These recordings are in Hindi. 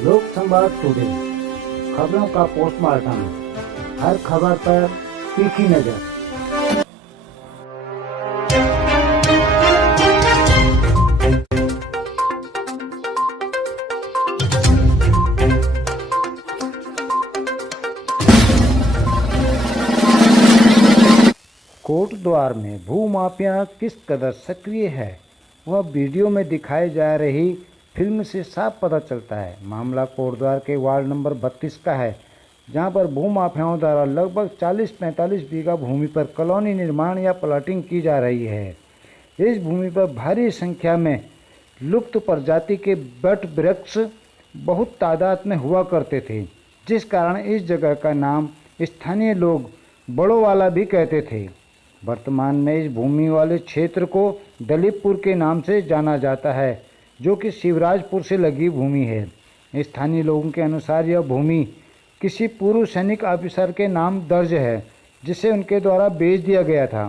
लोक संवाद टुडे, खबरों का पोस्टमार्टम, हर खबर पर तीखी नजर। कोटद्वार में भूमाफिया किस कदर सक्रिय है, वह वीडियो में दिखाई जा रही फिल्म से साफ पता चलता है। मामला कोटद्वार के वार्ड नंबर 32 का है, जहां पर भूमाफियाओं द्वारा लगभग 40-45 बीघा भूमि पर कॉलोनी निर्माण या प्लॉटिंग की जा रही है। इस भूमि पर भारी संख्या में लुप्त प्रजाति के वट वृक्ष बहुत तादाद में हुआ करते थे, जिस कारण इस जगह का नाम स्थानीय लोग बड़ोवाला भी कहते थे। वर्तमान में इस भूमि वाले क्षेत्र को दलीपपुर के नाम से जाना जाता है, जो कि शिवराजपुर से लगी भूमि है। स्थानीय लोगों के अनुसार यह भूमि किसी पूर्व सैनिक ऑफिसर के नाम दर्ज है, जिसे उनके द्वारा बेच दिया गया था,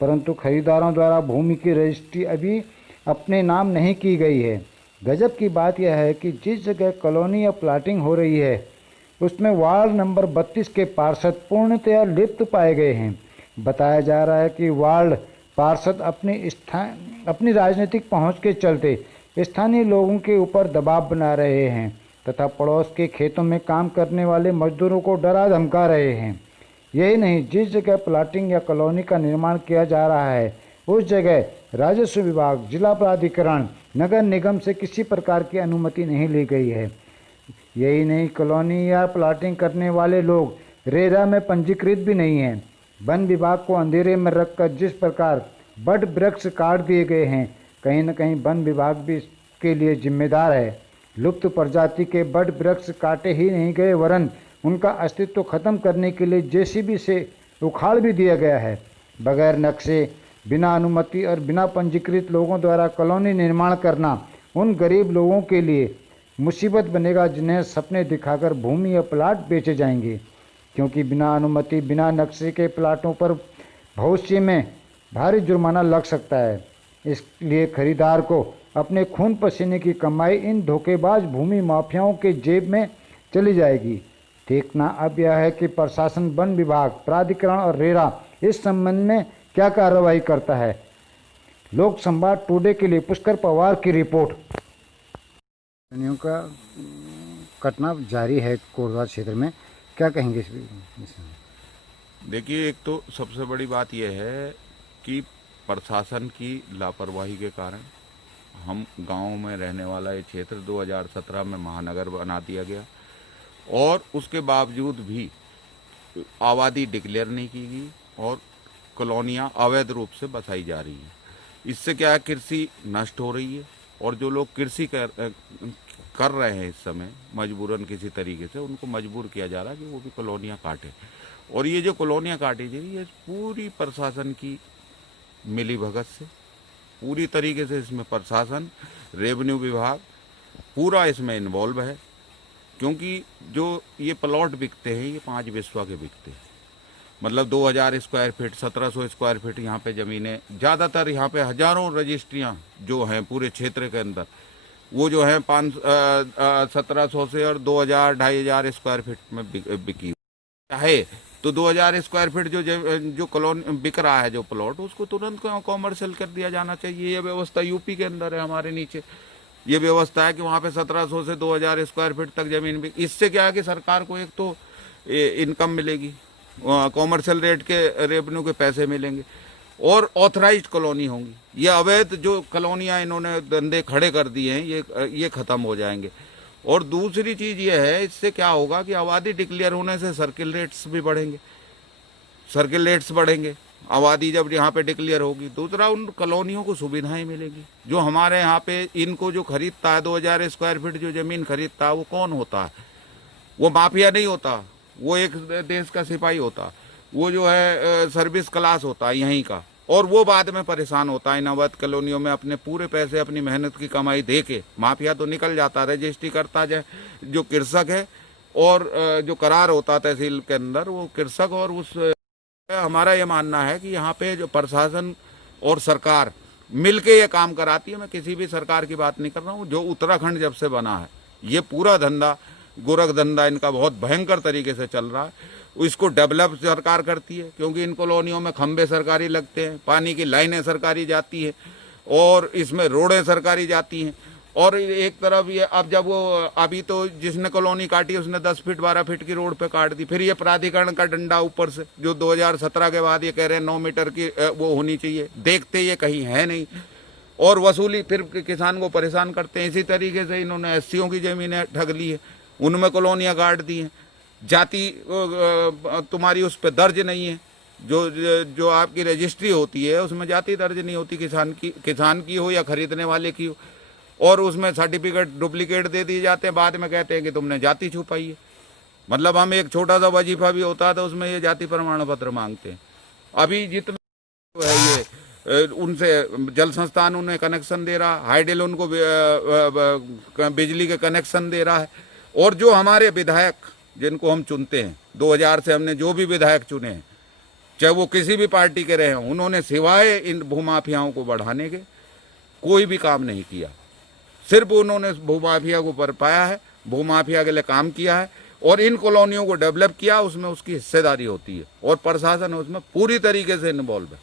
परंतु खरीदारों द्वारा भूमि की रजिस्ट्री अभी अपने नाम नहीं की गई है। गजब की बात यह है कि जिस जगह कॉलोनी या प्लाटिंग हो रही है, उसमें वार्ड नंबर 32 के पार्षद पूर्णतया लिप्त पाए गए हैं। बताया जा रहा है कि वार्ड पार्षद अपनी राजनीतिक पहुंच के चलते स्थानीय लोगों के ऊपर दबाव बना रहे हैं तथा पड़ोस के खेतों में काम करने वाले मजदूरों को डरा धमका रहे हैं। यही नहीं, जिस जगह प्लाटिंग या कॉलोनी का निर्माण किया जा रहा है, उस जगह राजस्व विभाग, जिला प्राधिकरण, नगर निगम से किसी प्रकार की अनुमति नहीं ली गई है। यही नहीं, कॉलोनी या प्लाटिंग करने वाले लोग रेरा में पंजीकृत भी नहीं हैं। वन विभाग को अंधेरे में रखकर जिस प्रकार वट वृक्ष काट दिए गए हैं, कहीं न कहीं वन विभाग भी इसके लिए जिम्मेदार है। लुप्त प्रजाति के वट वृक्ष काटे ही नहीं गए, वरन उनका अस्तित्व खत्म करने के लिए जेसीबी से उखाड़ भी दिया गया है। बगैर नक्शे, बिना अनुमति और बिना पंजीकृत लोगों द्वारा कॉलोनी निर्माण करना उन गरीब लोगों के लिए मुसीबत बनेगा, जिन्हें सपने दिखाकर भूमि या प्लाट बेचे जाएंगे, क्योंकि बिना अनुमति, बिना नक्शे के प्लाटों पर भविष्य में भारी जुर्माना लग सकता है। इसलिए खरीदार को अपने खून पसीने की कमाई इन धोखेबाज भूमि माफियाओं के जेब में चली जाएगी। देखना अब यह है कि प्रशासन, वन विभाग, प्राधिकरण और रेरा इस संबंध में क्या कार्रवाई करता है। लोक संवाद टुडे के लिए पुष्कर पवार की रिपोर्ट। का घटना जारी है कोटद्वार क्षेत्र में, क्या कहेंगे इस विषय में? देखिए, एक तो सबसे बड़ी बात यह है कि प्रशासन की लापरवाही के कारण हम गांव में रहने वाला ये क्षेत्र 2017 में महानगर बना दिया गया, और उसके बावजूद भी आबादी डिक्लेयर नहीं की गई और कॉलोनियाँ अवैध रूप से बसाई जा रही हैं। इससे क्या है, कृषि नष्ट हो रही है, और जो लोग कृषि कर रहे हैं इस समय मजबूरन किसी तरीके से, उनको मजबूर किया जा रहा है कि वो भी कॉलोनियाँ काटें। और ये जो कॉलोनियाँ काटी जा रही है, पूरी प्रशासन की मिलीभगत से, पूरी तरीके से इसमें प्रशासन, रेवेन्यू विभाग पूरा इसमें इन्वॉल्व है। क्योंकि जो ये प्लॉट बिकते हैं, ये 5 बिस्वा के बिकते हैं, मतलब 2000 स्क्वायर फीट, 1700 स्क्वायर फीट यहाँ पे ज़मीनें, ज़्यादातर यहाँ पे हज़ारों रजिस्ट्रियाँ जो हैं पूरे क्षेत्र के अंदर, वो जो है 1700 से और 2000-2500 स्क्वायर फीट में बिकी है। तो 2000 स्क्वायर फीट जो कॉलोनी बिक रहा है, जो प्लॉट, उसको तुरंत कॉमर्शियल कर दिया जाना चाहिए। ये व्यवस्था यूपी के अंदर है, हमारे नीचे ये व्यवस्था है कि वहाँ पे 1700 से 2000 स्क्वायर फीट तक जमीन बिक। इससे क्या है कि सरकार को एक तो इनकम मिलेगी, कॉमर्शियल रेट के रेवेन्यू के पैसे मिलेंगे, और ऑथराइज्ड कॉलोनी होंगी। ये अवैध जो कॉलोनियाँ इन्होंने धंधे खड़े कर दिए हैं, ये ख़त्म हो जाएंगे। और दूसरी चीज़ ये है, इससे क्या होगा कि आबादी डिक्लेयर होने से सर्किल रेट्स भी बढ़ेंगे, सर्किल रेट्स बढ़ेंगे आबादी जब यहाँ पे डिक्लेयर होगी। दूसरा, उन कॉलोनियों को सुविधाएं मिलेगी। जो हमारे यहाँ पे इनको जो खरीदता है, 2000 स्क्वायर फीट जो ज़मीन खरीदता है, वो कौन होता है? वो माफिया नहीं होता, वो एक देश का सिपाही होता, वो जो है सर्विस क्लास होता है यहीं का, और वो बाद में परेशान होता है इन अवैध कॉलोनियों में। अपने पूरे पैसे, अपनी मेहनत की कमाई दे के माफिया तो निकल जाता, रजिस्ट्री करता जाए जो कृषक है, और जो करार होता तहसील के अंदर, वो कृषक। और उस हमारा ये मानना है कि यहाँ पे जो प्रशासन और सरकार मिलके ये काम कराती है। मैं किसी भी सरकार की बात नहीं कर रहा हूँ, जो उत्तराखंड जब से बना है ये पूरा धंधा, गोरख धंधा इनका बहुत भयंकर तरीके से चल रहा है। इसको डेवलप सरकार करती है, क्योंकि इन कॉलोनियों में खंबे सरकारी लगते हैं, पानी की लाइनें सरकारी जाती है और इसमें रोडें सरकारी जाती हैं। और एक तरफ ये अब जब वो अभी तो जिसने कॉलोनी काटी उसने 10 फीट 12 फीट की रोड पे काट दी। फिर ये प्राधिकरण का डंडा ऊपर से, जो 2017 के बाद ये कह रहे हैं 9 मीटर की वो होनी चाहिए, देखते ये कहीं है नहीं, और वसूली फिर किसान को परेशान करते हैं। इसी तरीके से इन्होंने एससीओं की जमीनें ठग ली है, उनमें कॉलोनियाँ गाड़ दी हैं। जाति तुम्हारी उस पर दर्ज नहीं है, जो आपकी रजिस्ट्री होती है उसमें जाति दर्ज नहीं होती, किसान की हो या खरीदने वाले की हो, और उसमें सर्टिफिकेट डुप्लीकेट दे दिए जाते हैं। बाद में कहते हैं कि तुमने जाति छुपाई है। मतलब हम एक छोटा सा वजीफा भी होता है तो उसमें ये जाति प्रमाण पत्र मांगते हैं। अभी जितने है ये उनसे जल संस्थान उन्हें कनेक्शन दे रहा, हाइडेल उनको बिजली के कनेक्शन दे रहा है। और जो हमारे विधायक जिनको हम चुनते हैं, 2000 से हमने जो भी विधायक चुने हैं, चाहे वो किसी भी पार्टी के रहे हों, उन्होंने सिवाय इन भूमाफियाओं को बढ़ाने के कोई भी काम नहीं किया। सिर्फ उन्होंने भूमाफिया को बरपाया है, भूमाफिया के लिए काम किया है और इन कॉलोनियों को डेवलप किया, उसमें उसकी हिस्सेदारी होती है और प्रशासन उसमें पूरी तरीके से इन्वॉल्व है।